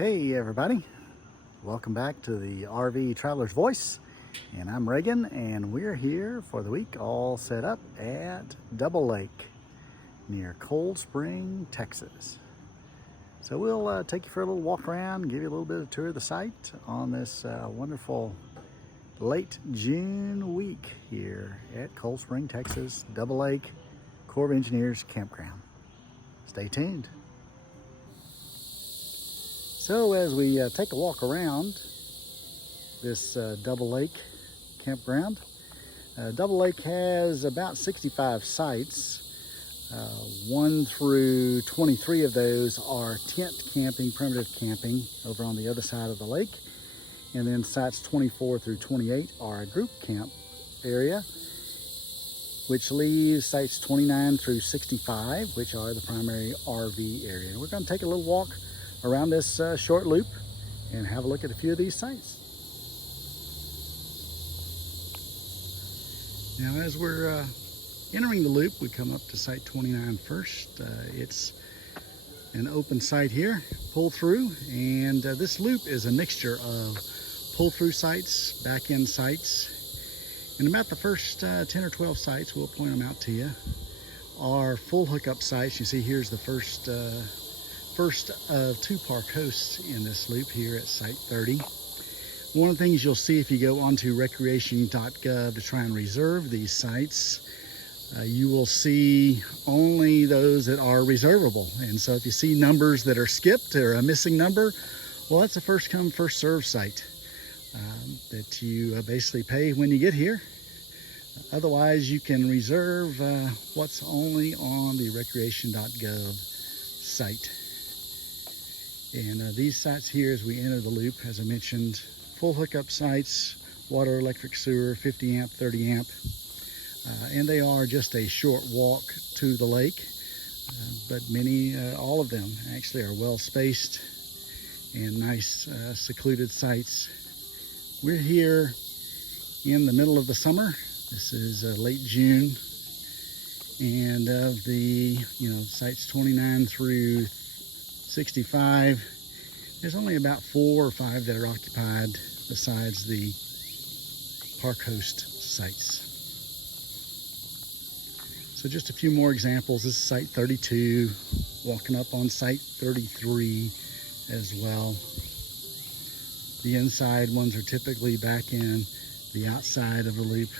Hey everybody, welcome back to the RV Traveler's Voice, and I'm Reagan, and we're here for the week all set up at Double Lake near Coldspring, Texas. So we'll take you for a little walk around, give you a little bit of tour of the site on this wonderful late June week here at Coldspring, Texas, Double Lake Corps of Engineers Campground. Stay tuned. So as we take a walk around this Double Lake campground, Double Lake has about 65 sites. 1 through 23 of those are tent camping, primitive camping over on the other side of the lake. And then sites 24 through 28 are a group camp area, which leaves sites 29 through 65, which are the primary RV area. We're going to take a little walk around this short loop and have a look at a few of these sites. Now as we're entering the loop, we come up to site 29 first. It's an open site here, pull through, and this loop is a mixture of pull through sites, back end sites, and about the first 10 or 12 sites, we'll point them out to you, are full hookup sites. You see here's the first of 2 park hosts in this loop here at site 30. One of the things you'll see if you go onto recreation.gov to try and reserve these sites, you will see only those that are reservable. And so if you see numbers that are skipped or a missing number, well, that's a first come, first served site that you basically pay when you get here. Otherwise, you can reserve what's only on the recreation.gov site. And these sites here, as we enter the loop, as I mentioned, full hookup sites, water, electric, sewer, 50 amp, 30 amp. And they are just a short walk to the lake, but all of them actually are well spaced and nice secluded sites. We're here in the middle of the summer. This is late June, and of the sites 29 through 65, there's only about 4 or 5 that are occupied besides the park host sites. So just a few more examples. This is site 32, walking up on site 33 as well. The inside ones are typically back in. The outside of the loop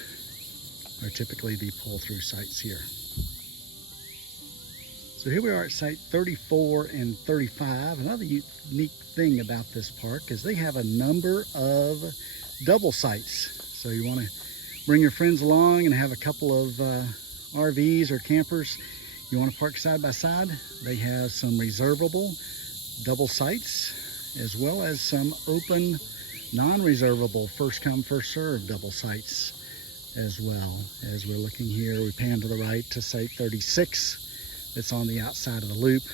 are typically the pull-through sites here. So here we are at site 34 and 35. Another unique thing about this park is they have a number of double sites. So you want to bring your friends along and have a couple of RVs or campers. You want to park side by side. They have some reservable double sites, as well as some open non-reservable first come first served double sites as well. As we're looking here, we pan to the right to site 36. It's on the outside of the loop.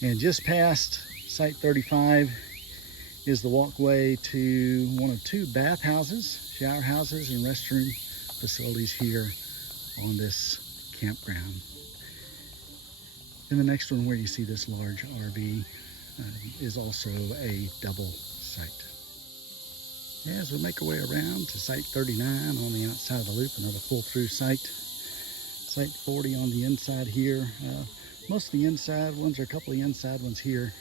And just past site 35 is the walkway to one of 2 bathhouses, shower houses, and restroom facilities here on this campground. And the next one where you see this large RV is also a double site. As we make our way around to site 39 on the outside of the loop, another pull-through site. Site 40 on the inside here. Most of the inside ones, or a couple of inside ones here,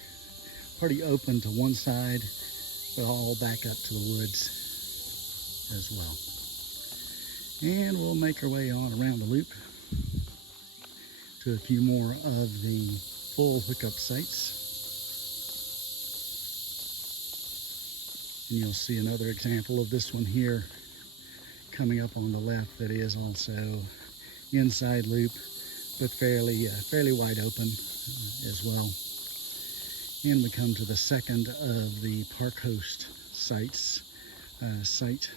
pretty open to one side, but all back up to the woods as well. And we'll make our way on around the loop to a few more of the full hookup sites. And you'll see another example of this one here coming up on the left that is also inside loop, but fairly wide open as well. And we come to the second of the park host sites, site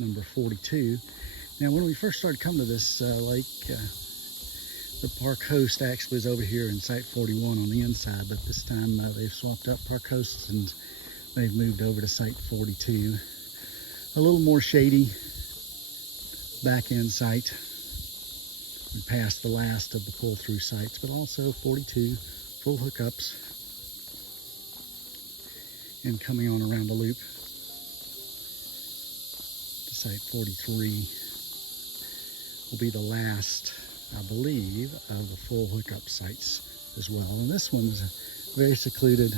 number 42. Now when we first started coming to this lake, the park host actually was over here in site 41 on the inside, but this time they've swapped up park hosts and they've moved over to site 42. A little more shady back end site. We passed the last of the pull-through sites, but also 42 full hookups. And coming on around the loop to site 43 will be the last, I believe, of the full hookup sites as well. And this one's a very secluded,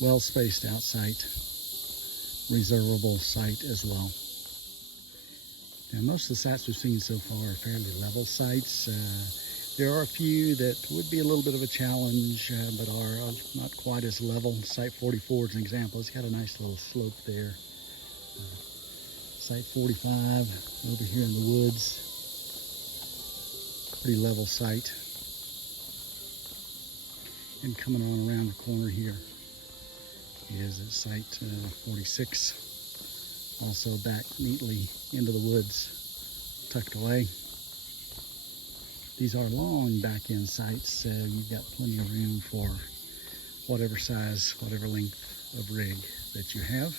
well-spaced out site, reservable site as well. And most of the sites we've seen so far are fairly level sites. There are a few that would be a little bit of a challenge, but are not quite as level. Site 44 is an example. It's got a nice little slope there. Site 45 over here in the woods. Pretty level site. And coming on around the corner here is at site 46. Also back neatly into the woods, tucked away. These are long back end sites, so you've got plenty of room for whatever size, whatever length of rig that you have.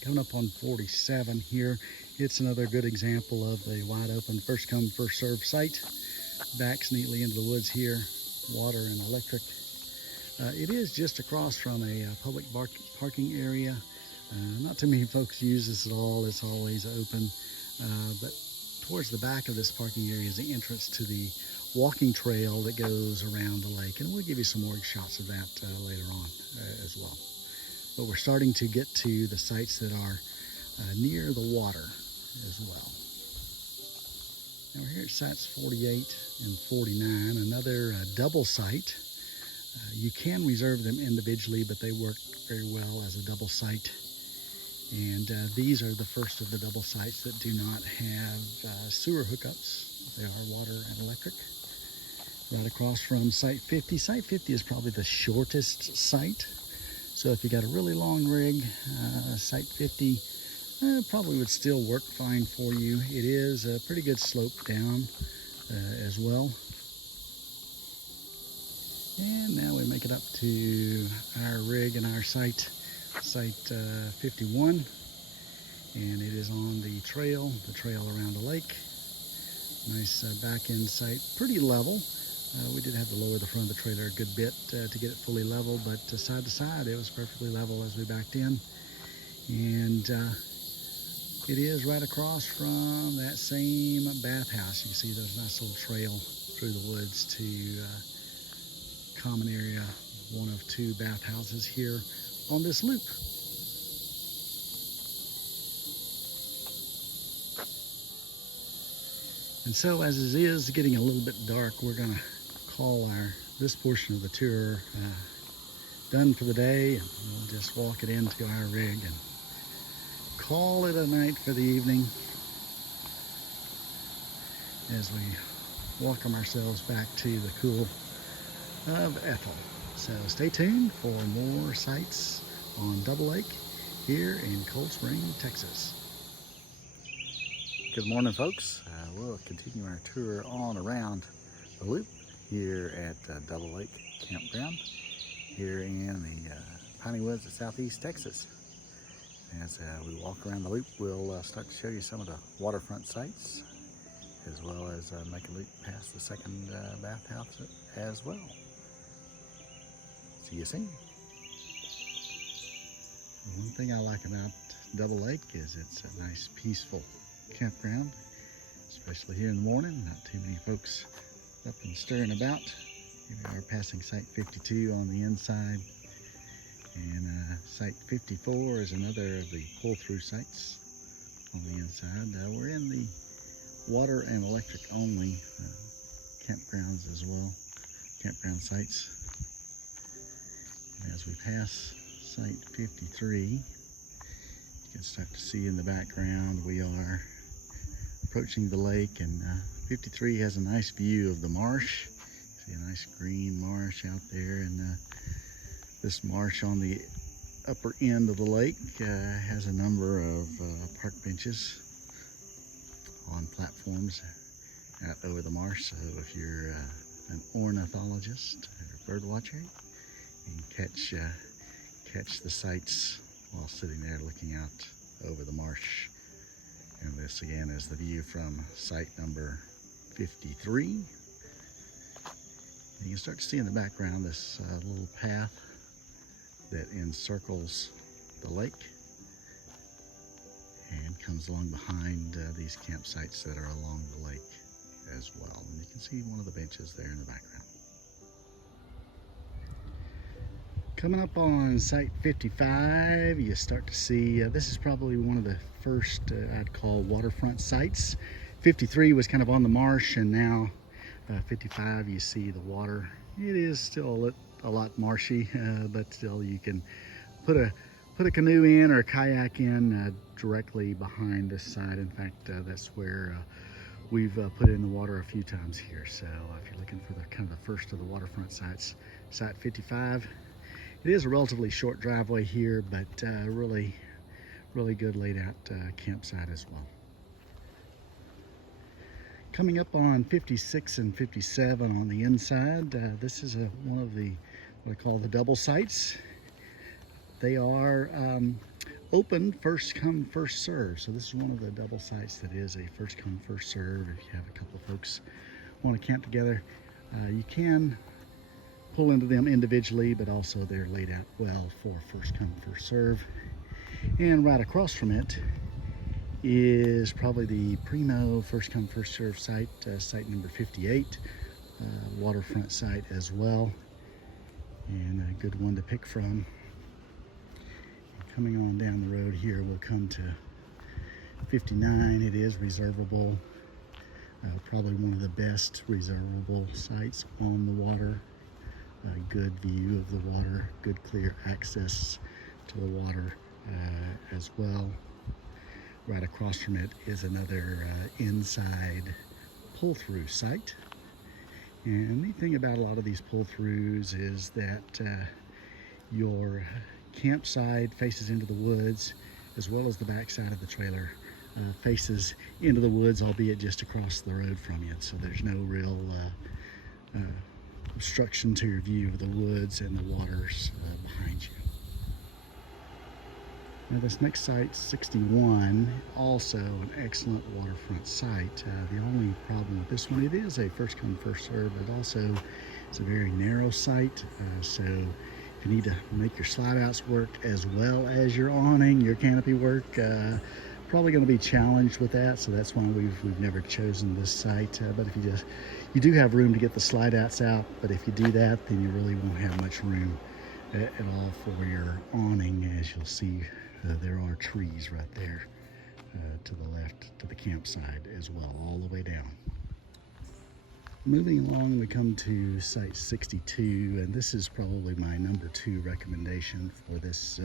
Coming up on 47 here, it's another good example of the wide open first come first serve site. Backs neatly into the woods here, water and electric. It is just across from a public parking area. Not too many folks use this at all. It's always open, but towards the back of this parking area is the entrance to the walking trail that goes around the lake, and we'll give you some more shots of that later on as well. But we're starting to get to the sites that are near the water as well. Now we're here at sites 48 and 49, another double site. You can reserve them individually, but they work very well as a double site. And these are the first of the double sites that do not have sewer hookups. They are water and electric. Right across from site 50. Site 50 is probably the shortest site. So if you got a really long rig, site 50 probably would still work fine for you. It is a pretty good slope down as well. And now we make it up to our rig and our site 51, and it is on the trail around the lake. Nice back end site, pretty level. We did have to lower the front of the trailer a good bit to get it fully level, but side to side it was perfectly level as we backed in. And it is right across from that same bathhouse. You can see there's a nice little trail through the woods to common area, one of two bathhouses here on this loop. And so as it is getting a little bit dark, we're going to call this portion of the tour done for the day, and we'll just walk it into our rig and call it a night for the evening as we welcome ourselves back to the cool of Ethel. So stay tuned for more sights on Double Lake here in Coldspring, Texas. Good morning, folks. We'll continue our tour on around the loop here at Double Lake Campground here in the Piney Woods of Southeast Texas. As we walk around the loop, we'll start to show you some of the waterfront sites, as well as make a loop past the second bathhouse as well. See you soon. One thing I like about Double Lake is it's a nice peaceful campground, especially here in the morning. Not too many folks up and stirring about. Here we are passing site 52 on the inside, and site 54 is another of the pull-through sites on the inside. We're in the water and electric only campgrounds as well, campground sites. And as we pass site 53, you can start to see in the background we are approaching the lake, and 53 has a nice view of the marsh. See a nice green marsh out there, and this marsh on the upper end of the lake has a number of park benches on platforms out over the marsh. So if you're an ornithologist or bird watcher, you can catch the sights while sitting there looking out over the marsh. And this again is the view from site number 53. And you can start to see in the background this little path that encircles the lake and comes along behind these campsites that are along the lake as well. And you can see one of the benches there in the background. Coming up on site 55, you start to see, this is probably one of the first I'd call waterfront sites. 53 was kind of on the marsh, and now 55 you see the water. It is still a lot marshy, but still you can put a canoe in or a kayak in directly behind this side. In fact, that's where we've put in the water a few times here. So if you're looking for the kind of the first of the waterfront sites, site 55. It is a relatively short driveway here, but really good laid out campsite as well. Coming up on 56 and 57 on the inside, this is one of the what I call the double sites. They are open first come first serve. So this is one of the double sites that is a first come first serve. If you have a couple of folks want to camp together, you can pull into them individually, but also they're laid out well for first come first serve. And right across from it is probably the primo first come first serve site, site number 58, waterfront site as well, and a good one to pick from. Coming on down the road here, we'll come to 59. It is reservable, probably one of the best reservable sites on the water. Good view of the water, good clear access to the water as well. Right across from it is another inside pull-through site. And the neat thing about a lot of these pull-throughs is that your campsite faces into the woods, as well as the back side of the trailer faces into the woods, albeit just across the road from you. So there's no real obstruction to your view of the woods and the waters behind you. Now this next site, 61, also an excellent waterfront site. The only problem with this one, it is a first come first serve, but also it's a very narrow site. So if you need to make your slide outs work as well as your awning, your canopy work, probably going to be challenged with that. So that's why we've never chosen this site. But if you do have room to get the slide outs out, but if you do that, then you really won't have much room at all for your awning. As you'll see, there are trees right there to the left to the campsite as well, all the way down. Moving along, we come to site 62, and this is probably my number 2 recommendation for this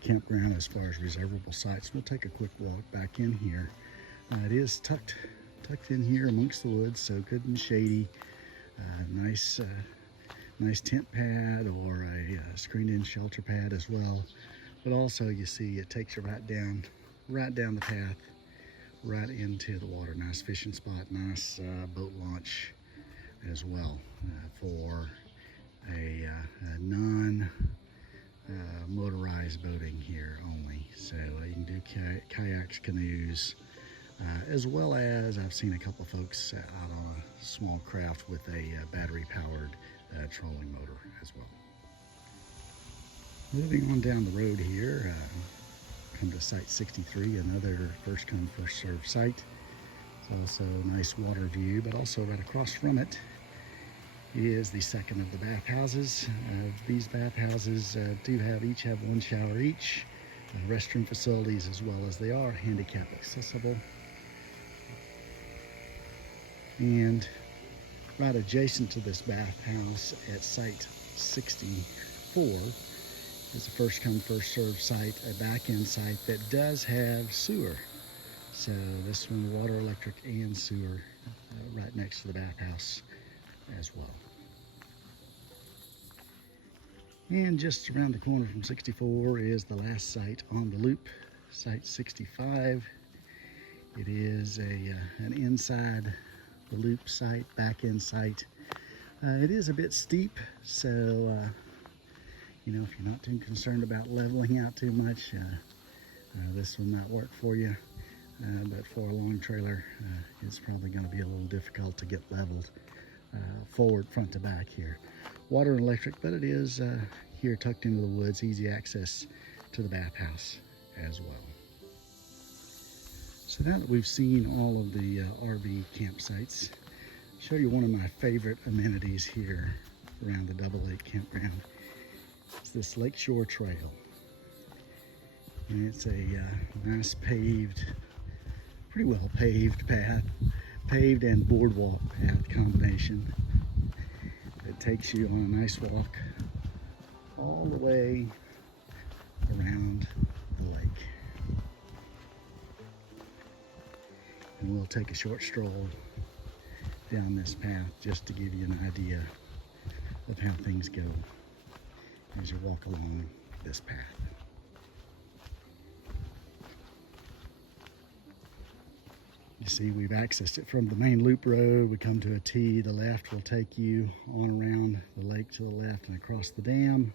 campground as far as reservable sites. We'll take a quick walk back in here. It is tucked in here amongst the woods, so good and shady. Nice tent pad or a screened-in shelter pad as well. But also, you see, it takes you right down the path, right into the water. Nice fishing spot, nice boat launch as well for a non-motorized boating here only. So you can do kayaks, canoes, as well as I've seen a couple folks out on a small craft with a battery-powered trolling motor as well. Moving on down the road here, come to site 63, another first come first served site. It's also a nice water view, but also right across from it is the second of the bathhouses. These bathhouses each have one shower each, restroom facilities, as well as they are handicap accessible. And right adjacent to this bathhouse at site 64 is a first come first served site, a back end site that does have sewer. So this one, water, electric, and sewer right next to the bathhouse as well. And just around the corner from 64 is the last site on the loop, site 65. It is an inside the loop site, back end site. It is a bit steep, so you know, if you're not too concerned about leveling out too much, this will not work for you. But for a long trailer, it's probably going to be a little difficult to get leveled forward, front to back here. Water and electric, but it is here tucked into the woods, easy access to the bathhouse as well. So now that we've seen all of the RV campsites, I'll show you one of my favorite amenities here around the Double Lake Campground. It's this Lakeshore Trail. And it's a nice paved, pretty well paved path, paved and boardwalk path combination. It takes you on a nice walk all the way around the lake. And we'll take a short stroll down this path just to give you an idea of how things go as you walk along this path. You see, we've accessed it from the main loop road. We come to a T. The left will take you on around the lake to the left and across the dam.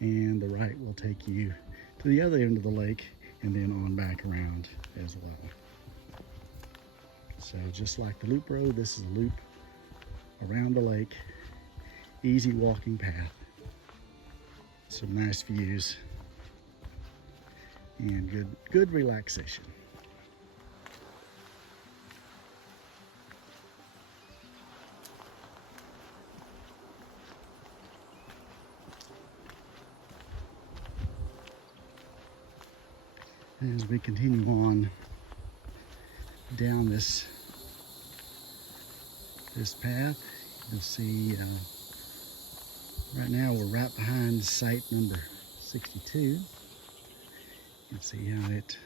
And the right will take you to the other end of the lake and then on back around as well. So just like the loop road, this is a loop around the lake. Easy walking path. Some nice views and good relaxation. As we continue on down this path, you'll see right now we're right behind site number 62. You can see how it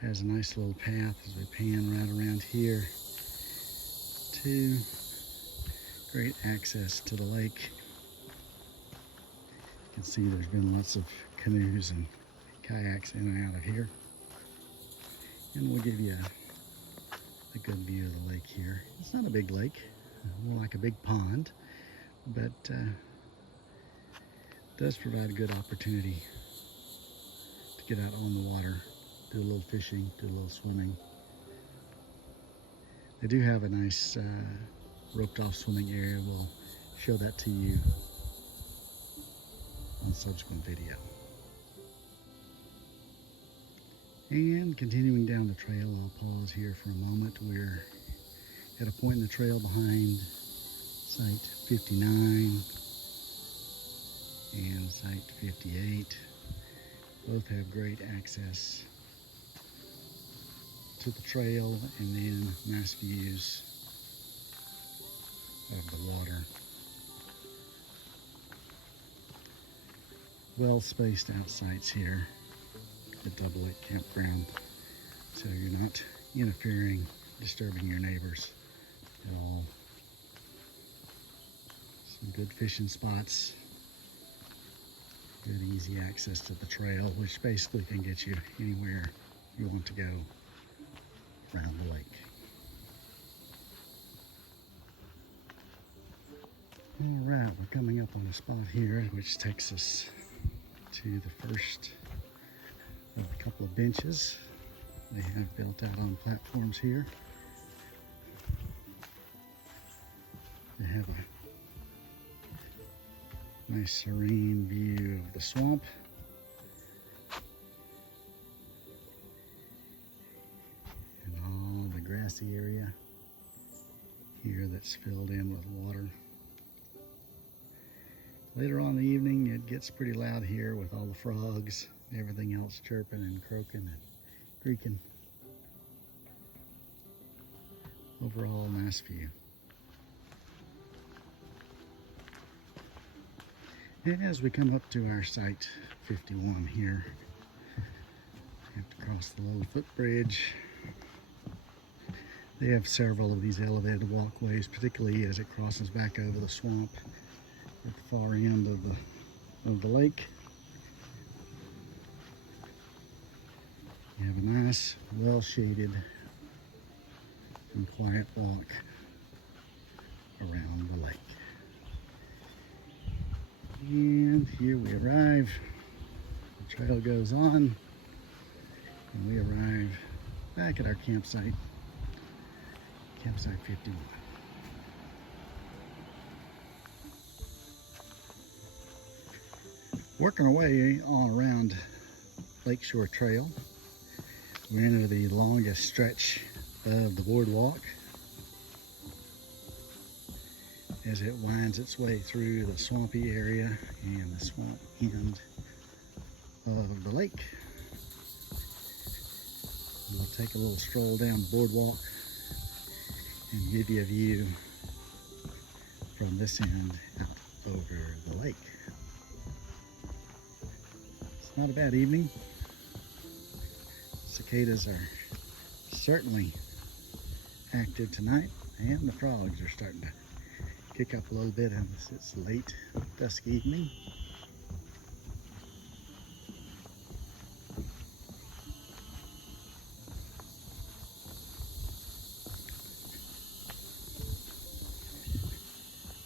has a nice little path as we pan right around here to great access to the lake. You can see there's been lots of canoes and kayaks in and out of here. And we'll give you a good view of the lake here. It's not a big lake, more like a big pond, but does provide a good opportunity to get out on the water, do a little fishing, do a little swimming. They do have a nice roped off swimming area. We'll show that to you in a subsequent video. And continuing down the trail, I'll pause here for a moment. We're at a point in the trail behind site 59 and site 58. Both have great access to the trail and then nice views of the water. Well spaced out sites here at Double Lake Campground, so you're not interfering, disturbing your neighbors at all. Some good fishing spots, good easy access to the trail, which basically can get you anywhere you want to go around the lake. All right, we're coming up on a spot here which takes us to the first of a couple of benches they have built out on platforms here. They have a nice serene view of the swamp. And all the grassy area here that's filled in with water. Later on in the evening, it gets pretty loud here with all the frogs, everything else chirping and croaking and creaking. Overall, nice view. And as we come up to our site 51 here, we have to cross the little footbridge. They have several of these elevated walkways, particularly as it crosses back over the swamp at the far end of the lake. You have a nice, well-shaded and quiet walk around the lake. And here we arrive. The trail goes on, and we arrive back at our campsite, campsite 51. Working our way on around Lakeshore Trail. We're into the longest stretch of the boardwalk as it winds its way through the swampy area and the swamp end of the lake. We'll take a little stroll down the boardwalk and give you a view from this end out over the lake. It's not a bad evening. Cicadas are certainly active tonight, and the frogs are starting to kick up a little bit in this late dusk evening.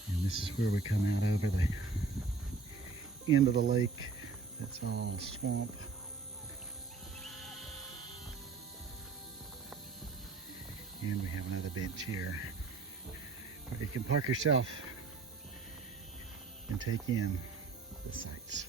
And this is where we come out over the end of the lake. That's all swamp. And we have another bench here where you can park yourself and take in the sights.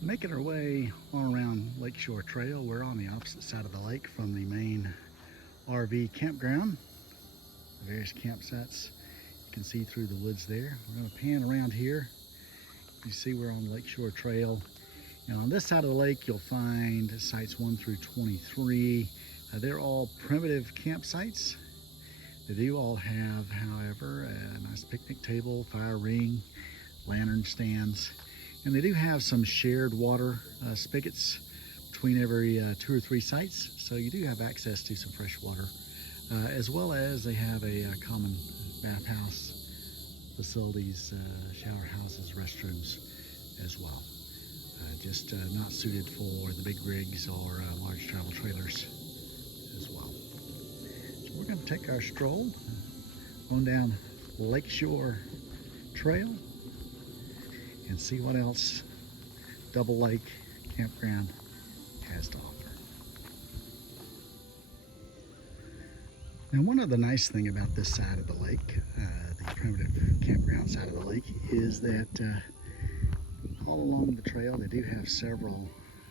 Making our way on around Lakeshore Trail. We're on the opposite side of the lake from the main RV campground. The various campsites you can see through the woods there. We're going to pan around here. You see we're on Lakeshore Trail. And on this side of the lake you'll find sites 1 through 23. They're all primitive campsites. They do all have, however, a nice picnic table, fire ring, lantern stands. And they do have some shared water spigots between every 2 or 3 sites, so you do have access to some fresh water, as well as they have a common bathhouse, facilities, shower houses, restrooms as well. Just not suited for the big rigs or large travel trailers as well. So we're going to take our stroll on down Lakeshore Trail and see what else Double Lake Campground has to offer. Now, one other nice thing about this side of the lake, the primitive campground side of the lake, is that all along the trail they do have several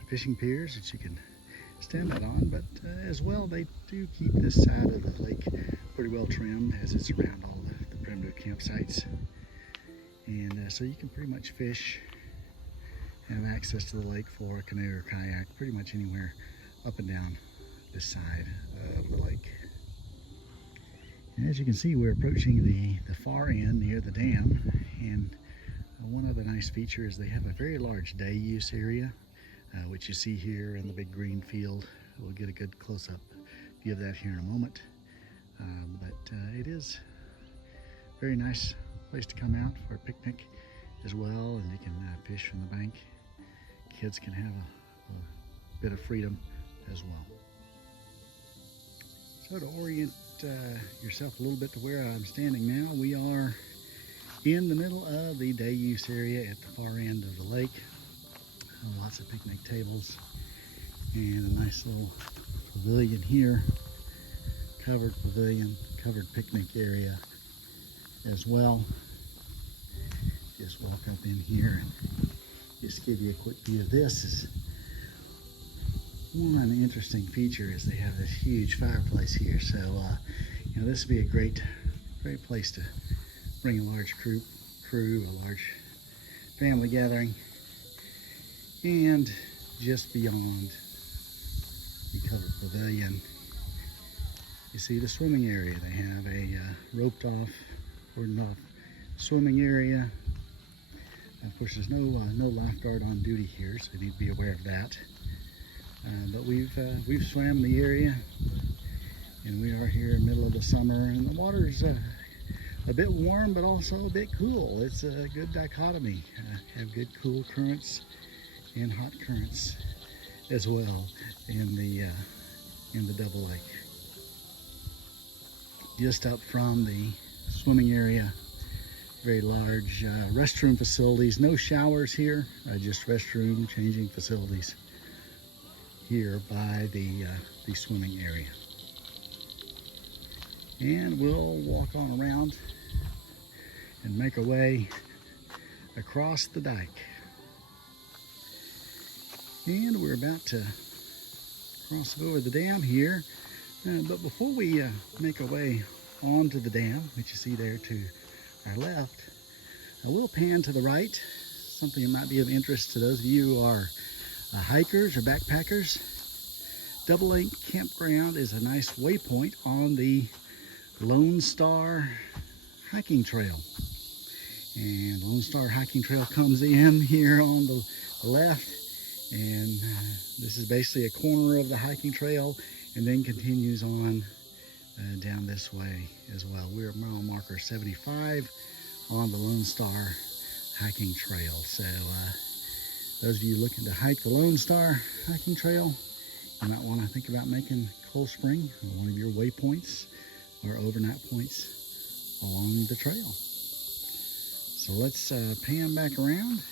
fishing piers that you can stand out on, but as well they do keep this side of the lake pretty well trimmed as it's around all the primitive campsites. And so you can pretty much fish, have access to the lake for a canoe or kayak, pretty much anywhere up and down this side of the lake. And as you can see, we're approaching the far end near the dam. And one other nice feature is they have a very large day use area, which you see here in the big green field. We'll get a good close-up view of that here in a moment. But it is a very nice place to come out for a picnic as well, and you can fish from the bank. Kids can have a bit of freedom as well. So to orient yourself a little bit to where I'm standing now, we are in the middle of the day use area at the far end of the lake. Lots of picnic tables and a nice little pavilion here, covered pavilion, covered picnic area as well. Just walk up in here and just give you a quick view of this. Is one interesting feature is they have this huge fireplace here, so you know, this would be a great place to bring a large crew, a large family gathering. And just beyond the covered pavilion, you see the swimming area. They have a roped off, cordoned off swimming area. Of course, there's no lifeguard on duty here, so you need to be aware of that. But we've swam the area, and we are here in the middle of the summer, and the water's a bit warm, but also a bit cool. It's a good dichotomy. Have good cool currents and hot currents as well in the Double Lake. Just up from the swimming area, very large restroom facilities. No showers here, just restroom changing facilities here by the swimming area. And we'll walk on around and make our way across the dike. And we're about to cross over the dam here. But before we make our way onto the dam, which you see there to our left, I will pan to the right, something that might be of interest to those of you who are hikers or backpackers. Double Lake Campground is a nice waypoint on the Lone Star hiking trail. And Lone Star hiking trail comes in here on the left, and this is basically a corner of the hiking trail and then continues on down this way as well. We're at mile marker 75 on the Lone Star hiking trail. So those of you looking to hike the Lone Star hiking trail, you might want to think about making Coldspring one of your waypoints or overnight points along the trail. So let's pan back around,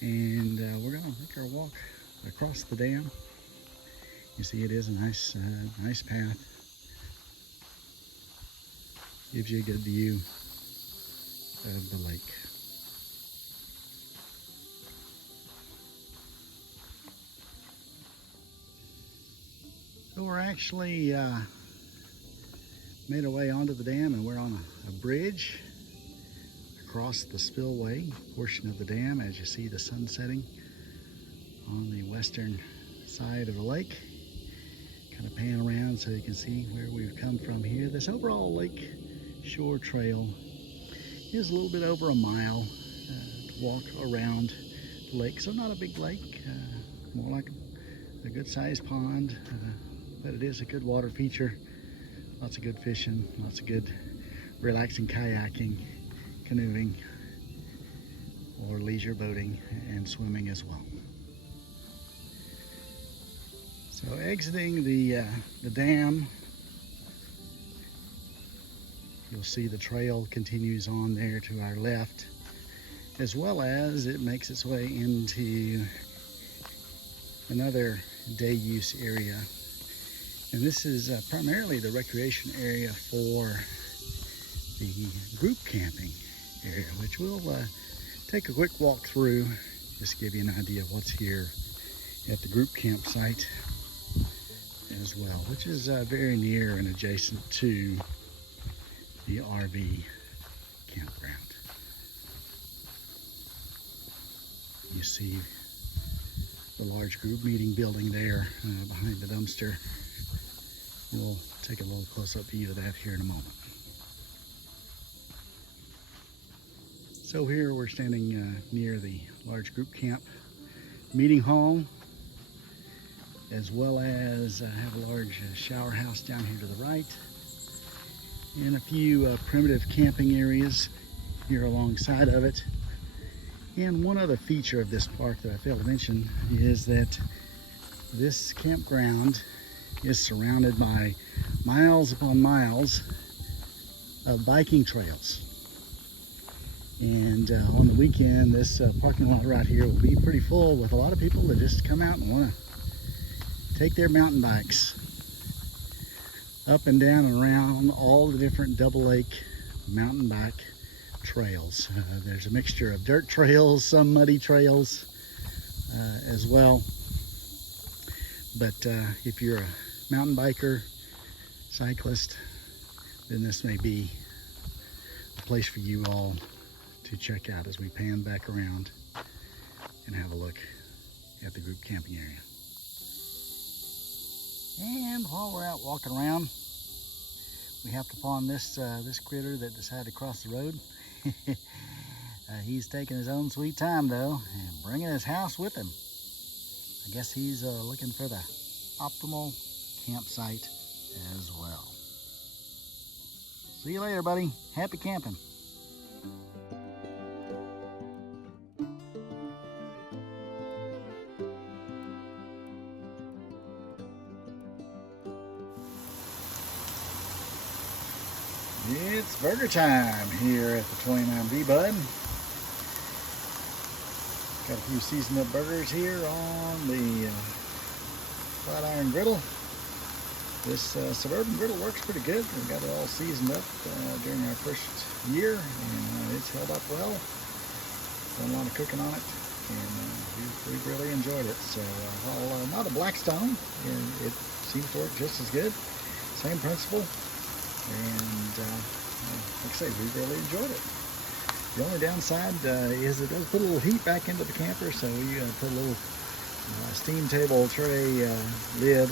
and we're going to make our walk across the dam. You see, it is a nice path. Gives you a good view of the lake. So we're actually made our way onto the dam, and we're on a bridge across the spillway portion of the dam. As you see the sun setting on the western side of the lake. Kind of pan around so you can see where we've come from here. This overall Lakeshore Trail is a little bit over a mile to walk around the lake. So not a big lake, more like a good sized pond, but it is a good water feature. Lots of good fishing, lots of good relaxing kayaking, canoeing, or leisure boating and swimming as well. So exiting the dam, you'll see the trail continues on there to our left, as well as it makes its way into another day use area. And this is primarily the recreation area for the group camping area, which we'll take a quick walk through, just to give you an idea of what's here at the group campsite as well, which is very near and adjacent to the RV campground. You see the large group meeting building there behind the dumpster. We'll take a little close-up view of that here in a moment. So here we're standing near the large group camp meeting hall, as well as have a large shower house down here to the right, and a few primitive camping areas here alongside of it. And one other feature of this park that I failed to mention is that this campground is surrounded by miles upon miles of biking trails. And on the weekend, this parking lot right here will be pretty full with a lot of people that just come out and want to take their mountain bikes up and down and around all the different Double Lake mountain bike trails. There's a mixture of dirt trails, some muddy trails as well. But if you're a mountain biker, cyclist, then this may be a place for you all to check out as we pan back around and have a look at the group camping area. And while we're out walking around, we happened upon this critter that decided to cross the road. He's taking his own sweet time though, and bringing his house with him. I guess he's looking for the optimal campsite as well. See you later, buddy. Happy camping. It's burger time here at the 29V Bud. Got a few seasoned up burgers here on the flat iron griddle. This Suburban griddle works pretty good. We got it all seasoned up during our first year, and it's held up well. Done a lot of cooking on it, and we've really enjoyed it. So while not a Blackstone, it seems to work just as good. Same principle, and like I say, we've really enjoyed it. The only downside is it does put a little heat back into the camper, so we put a little steam table tray lid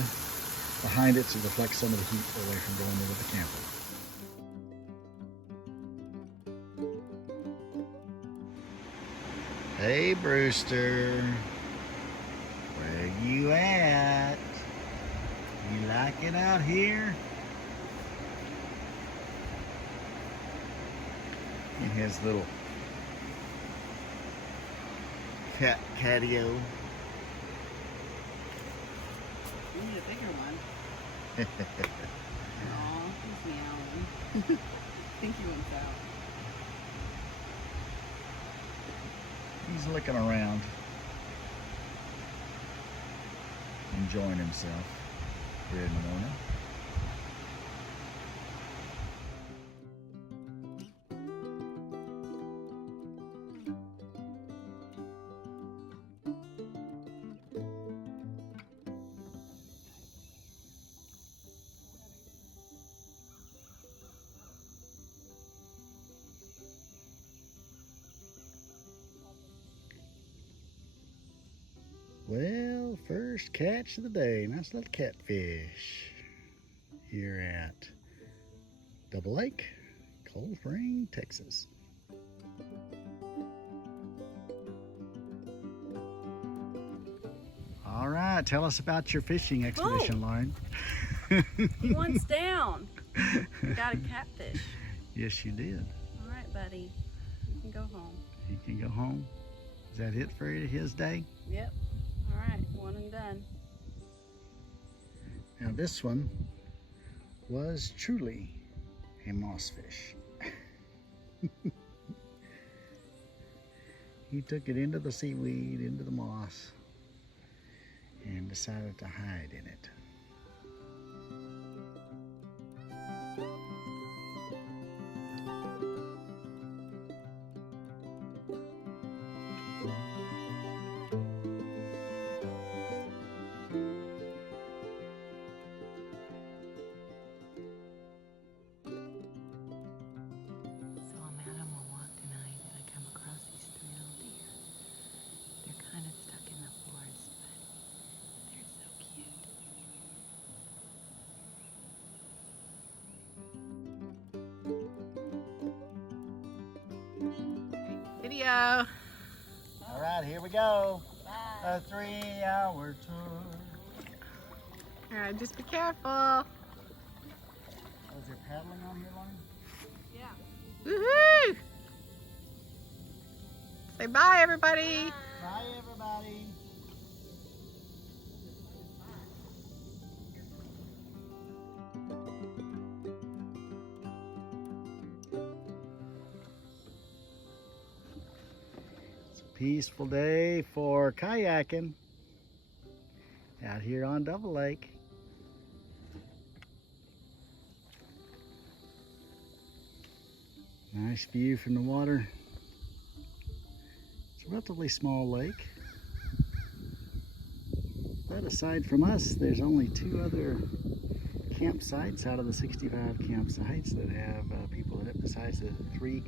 behind it to deflect some of the heat away from going into the camper. Hey Brewster, where you at? You like it out here? In his little cat catio. We need a bigger one. Aw, he's meowing. I think he went out. He's looking around, enjoying himself here in the morning. Well, first catch of the day. Nice little catfish here at Double Lake, Coldspring, Texas. All right, tell us about your fishing expedition, Lauren. He wants down. We got a catfish. Yes, you did. All right, buddy. You can go home. He can go home. Is that it for his day? Yep. All right, one and done. Now this one was truly a moss fish. He took it into the seaweed, into the moss, and decided to hide in it. Video. All right, here we go. Bye. A 3-hour tour. All right, just be careful. Was there paddling on here, Lauren? Yeah. Woohoo! Say bye, everybody. Bye, everybody. Peaceful day for kayaking out here on Double Lake. Nice view from the water. It's a relatively small lake, but aside from us, there's only 2 other campsites out of the 65 campsites that have people in it besides the three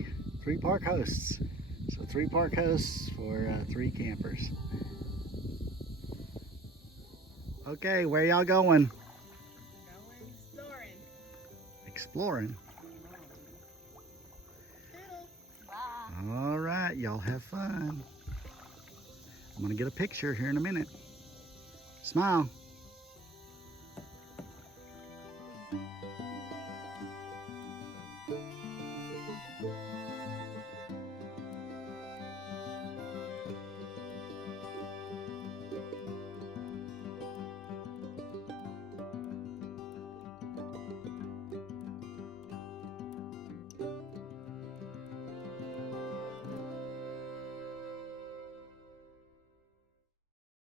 park hosts. So 3 park hosts for 3 campers. Okay, where y'all going? Going exploring. Exploring? Bye. All right, y'all have fun. I'm gonna get a picture here in a minute. Smile.